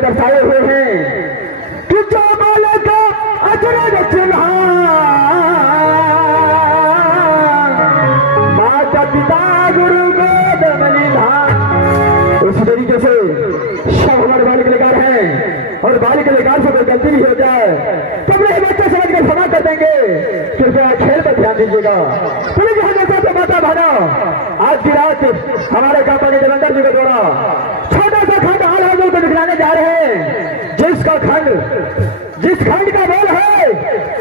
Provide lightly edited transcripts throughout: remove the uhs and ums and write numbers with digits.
दर्शाए हुए हैं कि जो मालिक अजरज चिन्हा माता पिता गुरु गोद बलिदान। उसी तरीके से सब हमारे बालिक लेकर हैं और बालिक लेकर से कोई गलती नहीं हो जाए तब नहीं बच्चे समझ कर क्षमा कर देंगे। कृपया खेल पर ध्यान दीजिएगा। पुलिस हमेशा से माता भाना आज की रात हमारे कंपनी जलंधर जी के द्वारा छोटा सा खंड हाल है जो दिखलाने जा रहे हैं, जिस खंड का बोल है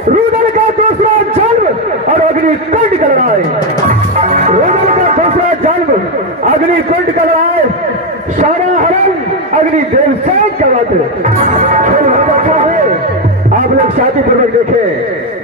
रुदल का दूसरा जन्म और अग्निकुंड का लड़ाई। रुदल का दूसरा जन्म अग्निकुंड का लड़ाई, सारा हरण अग्निदेव से का बात खेल बहुत अच्छा है। आप लोग शांतिपूर्वक देखें।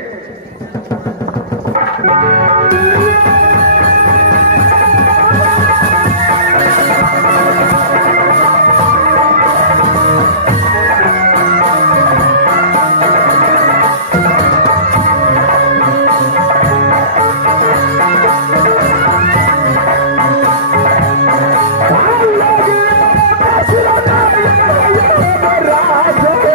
राज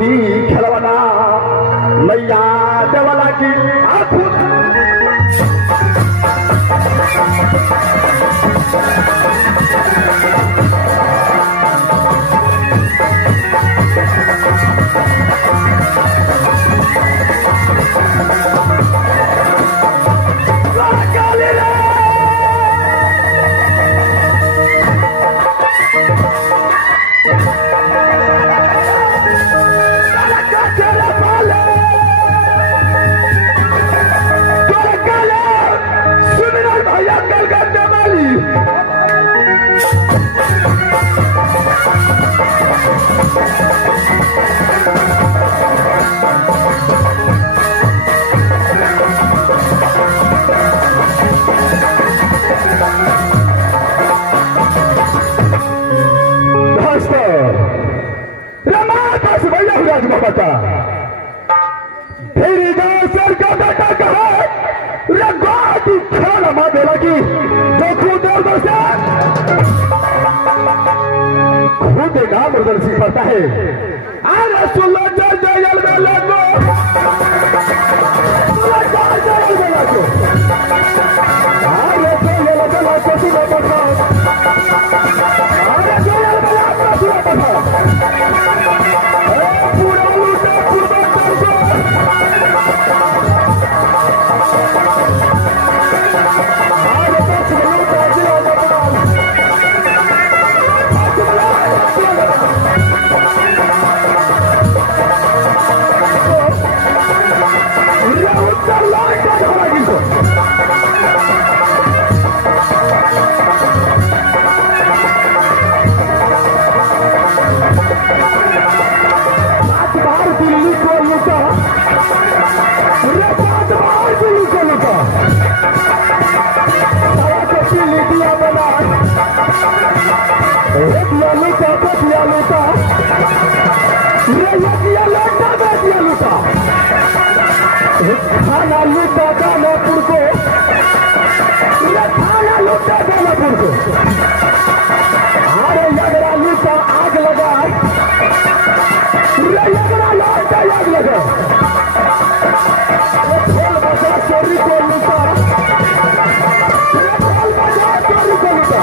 दी खिलौना मैया देवला की आंखों बता तेरी गांव सर का बेटा कहा रगवाटी खड़ा मां बेला की जो खुद नाम उर्दर्शी पड़ता है अरे सुल्ला जय जयल में लगो अरे जयल में कोसी में पड़ता अरे जयल में कोसी में पड़ता खाना लूटा दानापुर को खाना लूटा दानापुर को अरे यगरा लूटा आग लगा यगरा लूटा आग लगा ढोल बजा चोरी को लूटा ढोल बजा चोरी को लूटा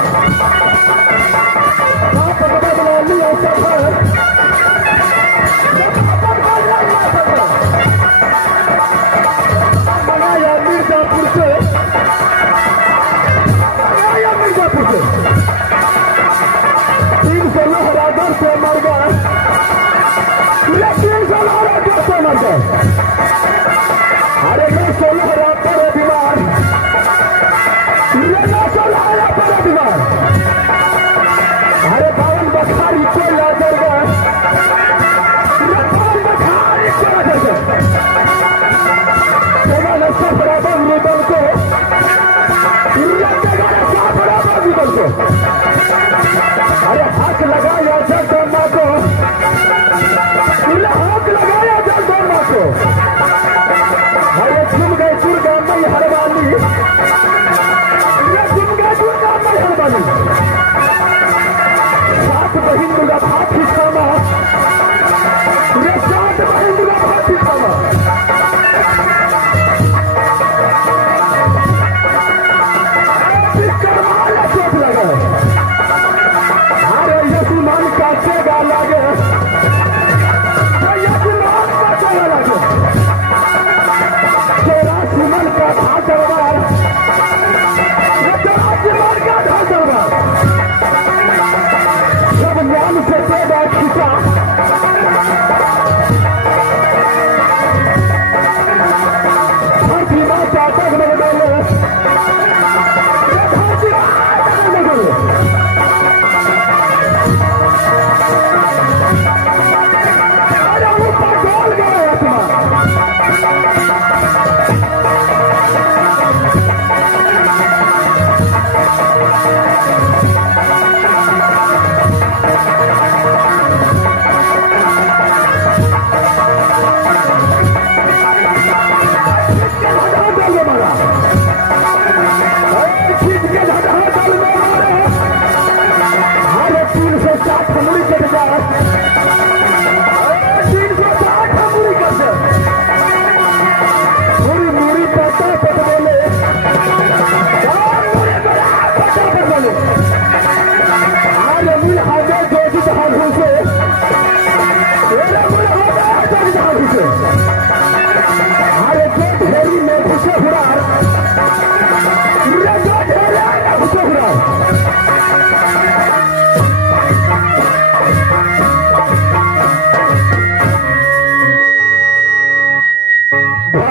बदला लिया सफर मिर्जापुर से 300 लोहरागर से मर गए 300 लोहरागर से मर गए अरे 900 लोहरा पड़े बीमार 900 लोहरा पड़े बीमार अरे 52 बखारी कोयला जल गए 52 बखारी कोयला जल गए सफरा बंदी दल को अरे हाथ लगाया जगदम्बा को हाथ लगाया जगदम्बा को अरे झूम गए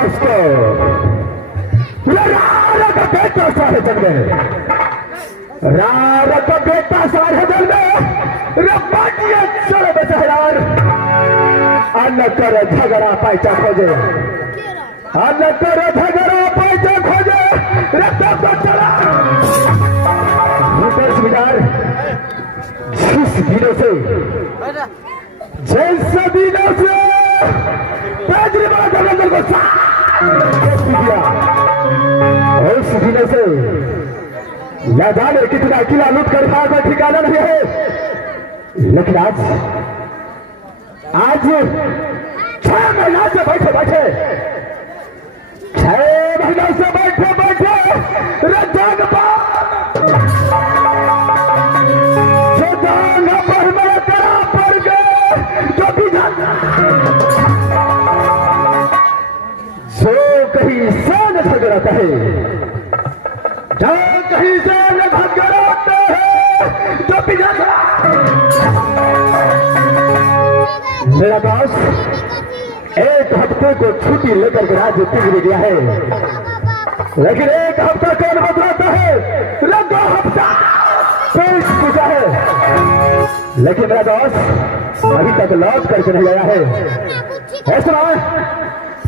दोस्त को रारा का बेटा सारे जल में, रारा का बेटा सारे जल में रबाटिया चढ़ बचा यार। अन्न कर झगड़ा पैसा खोजे, अन्न कर झगड़ा पैसा खोजे, रत्ता को चला रुपेश बिहार। जिस दिनों से जैसे दिनों से तजर्बा जबरदस्त को साथ दिया, उस दिनों से न जाने कितना किला लूट कर खा का ठिकाना नहीं है। लेकिन आज 6 महीना से बैठे बैठे 6 महीना से बैठे बैठे रजाग जो जान पर मेरा करा पड़ गए, जो भी जाना जो कहीं से न झगड़ाता है, जो कहीं से न झगड़ाता है, जो भी जाना मेरा दोस्त 1 हफ्ते को छुट्टी लेकर राज्य तिगड़ गया है। लेकिन 1 हफ्ता कौन बदलाता है? 2 हफ्ता पेट पूजा है। लेकिन मेरा दोस्त अभी तक लौट करके नहीं आया है। ऐसा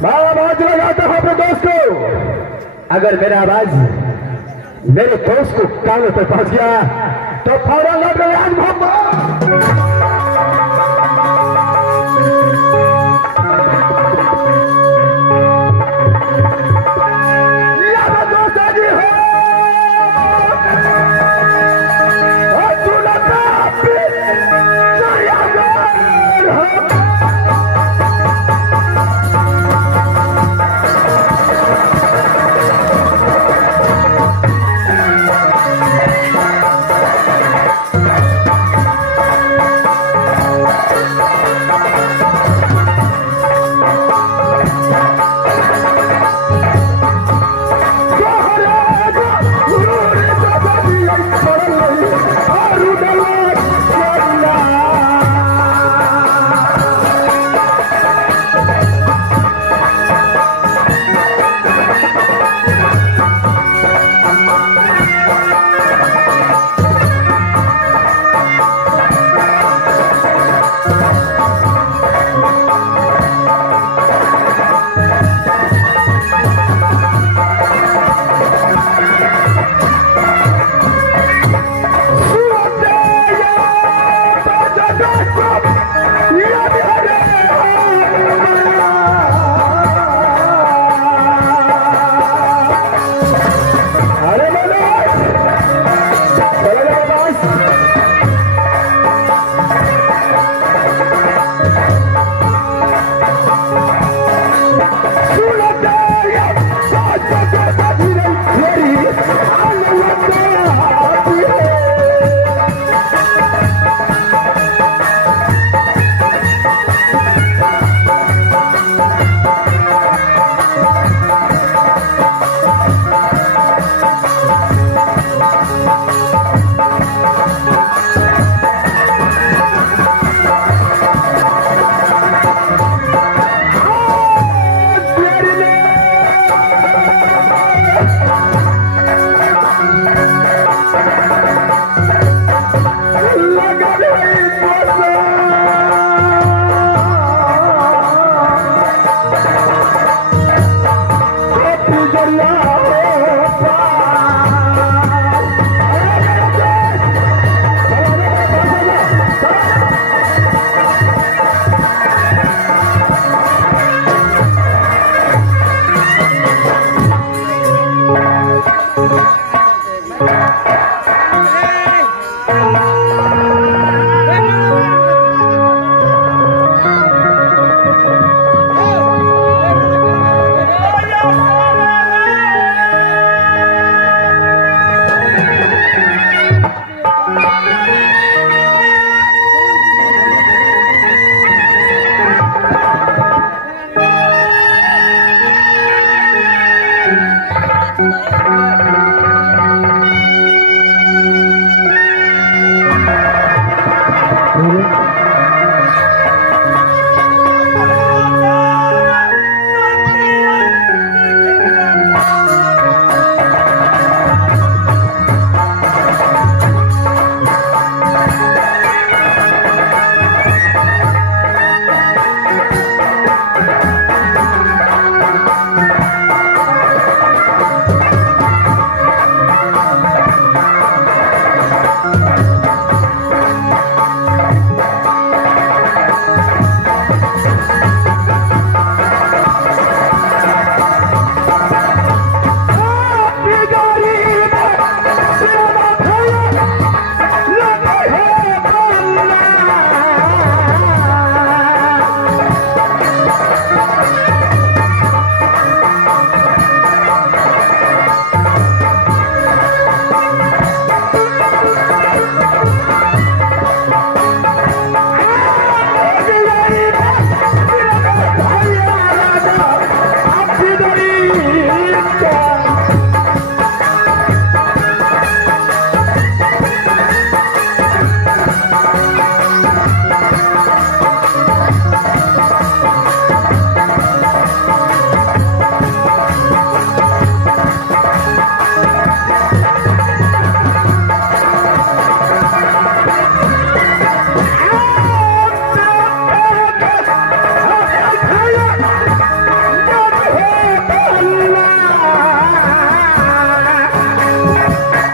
आवाज लगाता हूं अपने दोस्त को, अगर मेरा आवाज मेरे दोस्त को कानों पर पहुंच गया तो फौरन लौट गए आज मोहम्मद।